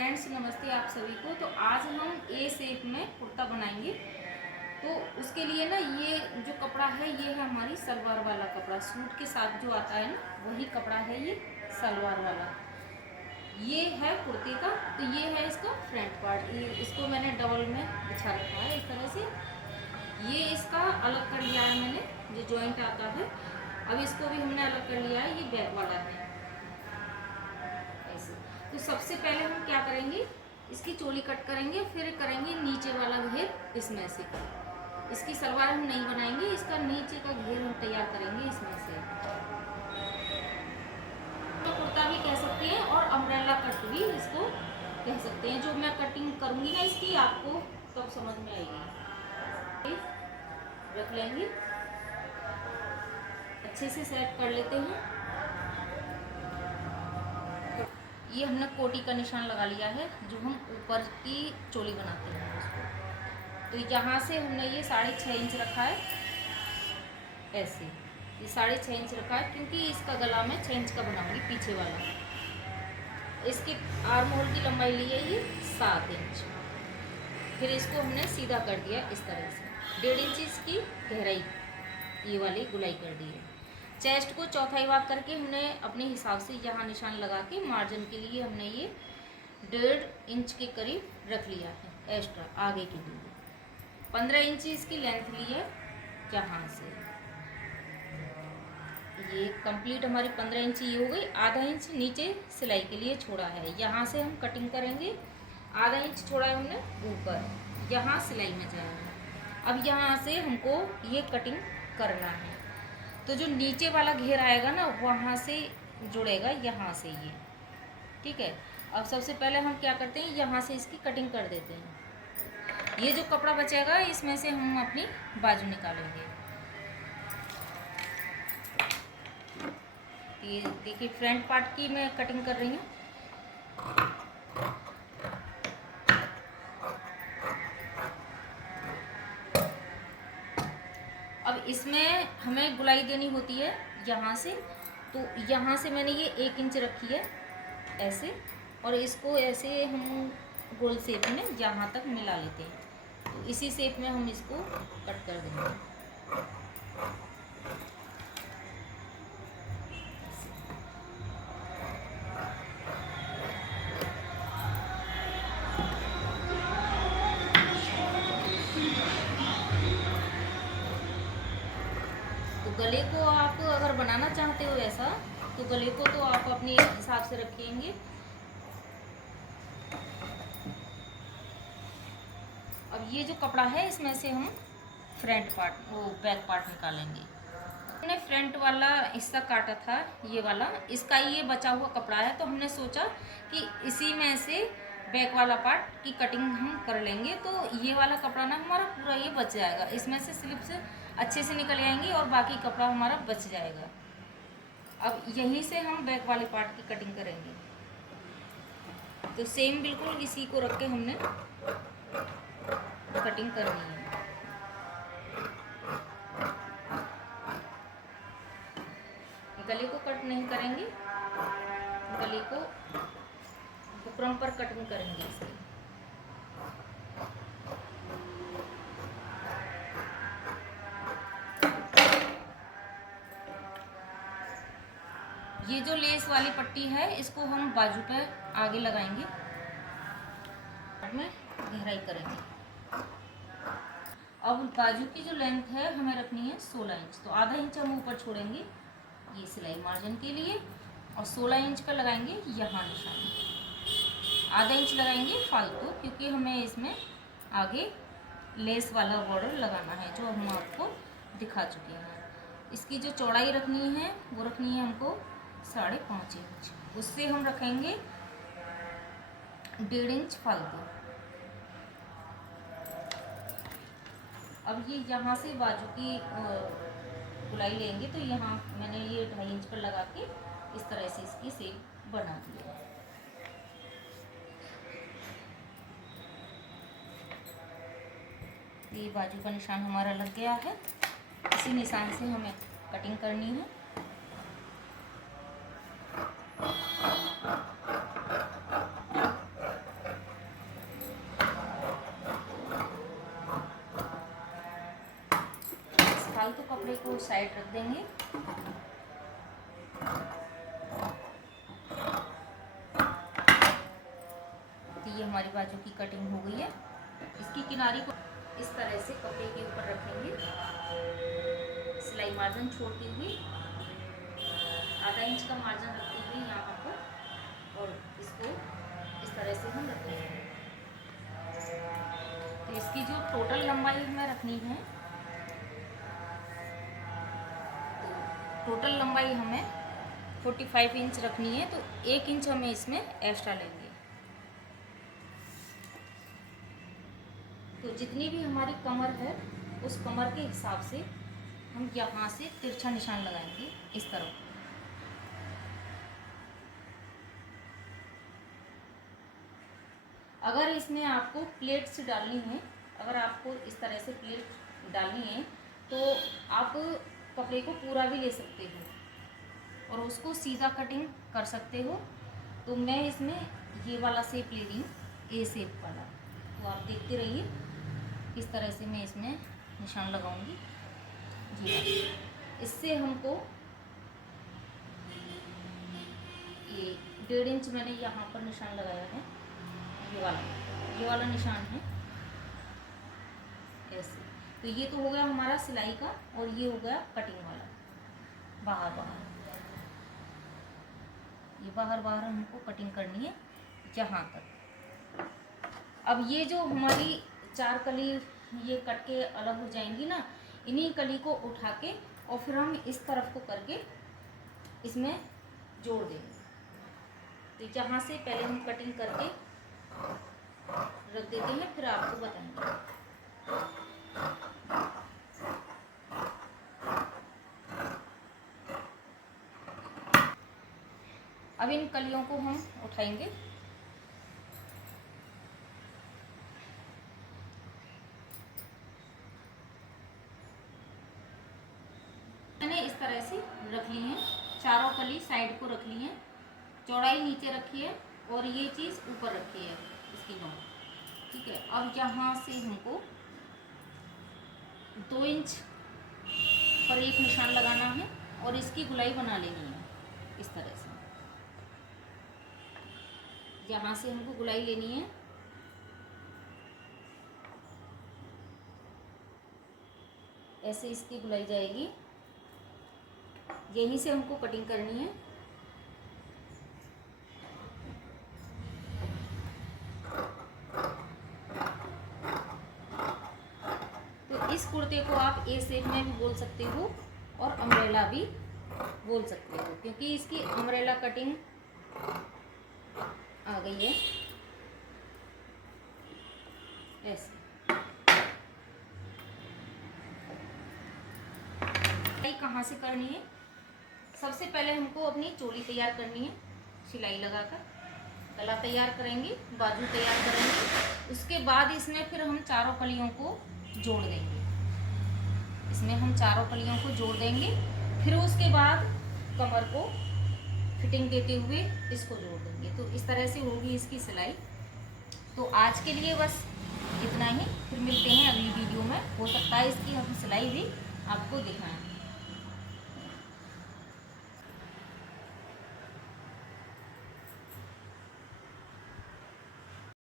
Friends, नमस्ते आप सभी को। तो आज हम ए शेप में कुर्ता बनाएंगे। तो उसके लिए ना ये जो कपड़ा है ये है हमारी सलवार वाला कपड़ा। सूट के साथ जो आता है ना वही कपड़ा है ये सलवार वाला। ये है कुर्ते का। तो ये है इसका फ्रंट पार्ट। ये इसको मैंने डबल में बिछा रखा है इस तरह से। ये इसका अलग कर लिया है मैंने, जो जॉइंट आता है। अब इसको भी हमने अलग कर लिया है। ये बैक वाला है ऐसे। तो सबसे पहले हम क्या करेंगे, इसकी चोली कट करेंगे, फिर करेंगे नीचे वाला घेर इसमें से। इसकी सलवार हम नहीं बनाएंगे, इसका नीचे का घेर हम तैयार करेंगे इसमें से। तो कुर्ता भी कह सकते हैं और अम्ब्रेला कट भी इसको कह सकते हैं। जो मैं कटिंग करूंगी ना इसकी, आपको तब समझ में आएगी। रख लेंगे, अच्छे से सेट कर लेते हैं। ये हमने कोटी का निशान लगा लिया है, जो हम ऊपर की चोली बनाते हैं उसको। तो यहाँ से हमने ये 6.5 इंच रखा है ऐसे। ये 6.5 इंच रखा है क्योंकि इसका गला मैं 6 इंच का बनाऊंगी पीछे वाला। इसके आर्म होल की लंबाई ली है ये 7 इंच। फिर इसको हमने सीधा कर दिया इस तरह से। 1.5 इंच इसकी गहराई ये वाली गुलाई कर दी है। चेस्ट को चौथाई भाग करके हमने अपने हिसाब से यहाँ निशान लगा के मार्जिन के लिए हमने ये 1.5 इंच के करीब रख लिया है एक्स्ट्रा आगे के लिए। 15 इंच इसकी लेंथ ली है यहाँ से। ये कंप्लीट हमारी 15 इंच ये हो गई। आधा इंच नीचे सिलाई के लिए छोड़ा है, यहाँ से हम कटिंग करेंगे। आधा इंच छोड़ा है हमने ऊपर, यहाँ सिलाई में जाएगा। अब यहाँ से हमको ये कटिंग करना है। तो जो नीचे वाला घेर आएगा ना वहाँ से जुड़ेगा यहाँ से ये, ठीक है। अब सबसे पहले हम क्या करते हैं, यहाँ से इसकी कटिंग कर देते हैं। ये जो कपड़ा बचेगा इसमें से हम अपनी बाजू निकालेंगे। ये देखिए फ्रंट पार्ट की मैं कटिंग कर रही हूँ। अब इसमें हमें गुलाई देनी होती है यहाँ से। तो यहाँ से मैंने ये 1 इंच रखी है ऐसे, और इसको ऐसे हम गोल शेप में यहाँ तक मिला लेते हैं। तो इसी शेप में हम इसको कट कर देंगे। गले को आप अगर बनाना चाहते हो ऐसा, तो गले को तो आप अपने हिसाब से रखेंगे। अब ये जो कपड़ा है इसमें से हम फ्रंट पार्ट वो बैक पार्ट निकालेंगे। हमने फ्रंट वाला हिस्सा काटा था ये वाला, इसका ये बचा हुआ कपड़ा है। तो हमने सोचा कि इसी में से बैक वाला पार्ट की कटिंग हम कर लेंगे। तो ये वाला कपड़ा ना हमारा पूरा ये बच जाएगा, इसमें से स्लिप से अच्छे से निकल आएंगी और बाकी कपड़ा हमारा बच जाएगा। अब यहीं से हम बैक वाले पार्ट की कटिंग करेंगे। तो सेम बिल्कुल इसी को रख के हमने कटिंग करनी है। गले को कट नहीं करेंगे, गले को बुकरम पर कटिंग करेंगे इसकी। ये जो लेस वाली पट्टी है इसको हम बाजू पे आगे लगाएंगे, में गहराई करेंगे। अब बाजू की जो लेंथ है हमें रखनी है 16 इंच। तो आधा इंच हम ऊपर छोड़ेंगे ये सिलाई मार्जिन के लिए, और 16 इंच का लगाएंगे यहाँ निशान। आधा इंच लगाएंगे फालतू, क्योंकि हमें इसमें आगे लेस वाला बॉर्डर लगाना है जो हम आपको दिखा चुके हैं। इसकी जो चौड़ाई रखनी है वो रखनी है हमको 5.5 इंच। उससे हम रखेंगे 1.5 इंच फालतू। अब ये यहाँ से बाजू की गुलाई लेंगे। तो यहाँ मैंने ये 2.5 इंच पर लगा के इस तरह से इसकी शेप बना दी है। ये बाजू का निशान हमारा लग गया है। इसी निशान से हमें कटिंग करनी है। फालतू कपड़े को साइड रख देंगे। तो ये हमारी बाजू की कटिंग हो गई है। इसकी किनारी को इस तरह से कपड़े के ऊपर रखेंगे, सिलाई मार्जिन छोड़ती हुई, आधा इंच का मार्जिन रखते हुए यहाँ पर, और इसको इस तरह से हम रखेंगे। तो इसकी जो टोटल लंबाई हमें रखनी है, टोटल लंबाई हमें 45 इंच रखनी है, तो 1 इंच हमें इसमें एक्स्ट्रा लेंगे। तो जितनी भी हमारी कमर है उस कमर के हिसाब से हम यहाँ से तिरछा निशान लगाएंगे इस तरफ। अगर इसमें आपको प्लेट्स डालनी है, अगर आपको इस तरह से प्लेट डालनी है तो आप कपड़े को पूरा भी ले सकते हो और उसको सीधा कटिंग कर सकते हो। तो मैं इसमें ये वाला शेप ले रही हूँ, ए शेप वाला। तो आप देखते रहिए किस तरह से मैं इसमें निशान लगाऊंगी। जी, इससे हमको ये 1.5 इंच मैंने यहाँ पर निशान लगाया है, ये वाला निशान है ऐसे। तो ये तो हो गया हमारा सिलाई का, और ये हो गया कटिंग वाला, बाहर ये बाहर हमको कटिंग करनी है जहाँ तक। अब ये जो हमारी 4 कली ये कट के अलग हो जाएंगी ना, इन्हीं कली को उठा के और फिर हम इस तरफ को करके इसमें जोड़ देंगे। तो जहाँ से पहले हम कटिंग करके रख देते हैं, फिर आपको बताएंगे। अब इन कलियों को हम उठाएंगे। मैंने इस तरह से रख ली है, चारों कली साइड को रख ली है, चौड़ाई नीचे रखी है और ये चीज़ ऊपर रखी है इसकी नोक, ठीक है। अब यहाँ से हमको 2 इंच पर एक निशान लगाना है और इसकी गुलाई बना लेनी है इस तरह से। यहाँ से हमको गुलाई लेनी है, ऐसे इसकी गुलाई जाएगी, यहीं से हमको कटिंग करनी है। तो इस कुर्ते को आप ए शेप में भी बोल सकते हो और अम्ब्रेला भी बोल सकते हो, क्योंकि इसकी अम्ब्रेला कटिंग आ गई है ऐसे। कहाँ से करनी है? सबसे पहले हमको अपनी चोली तैयार करनी है, सिलाई लगाकर गला तैयार करेंगे, बाजू तैयार करेंगे। उसके बाद इसमें फिर हम चारों कलियों को जोड़ देंगे, इसमें हम चारों कलियों को जोड़ देंगे। फिर उसके बाद कमर को फिटिंग देते हुए इसको जोड़ देंगे। तो इस तरह से होगी इसकी सिलाई। तो आज के लिए बस इतना ही, फिर मिलते हैं अगली वीडियो में। हो सकता है इसकी हम सिलाई भी आपको दिखाएं।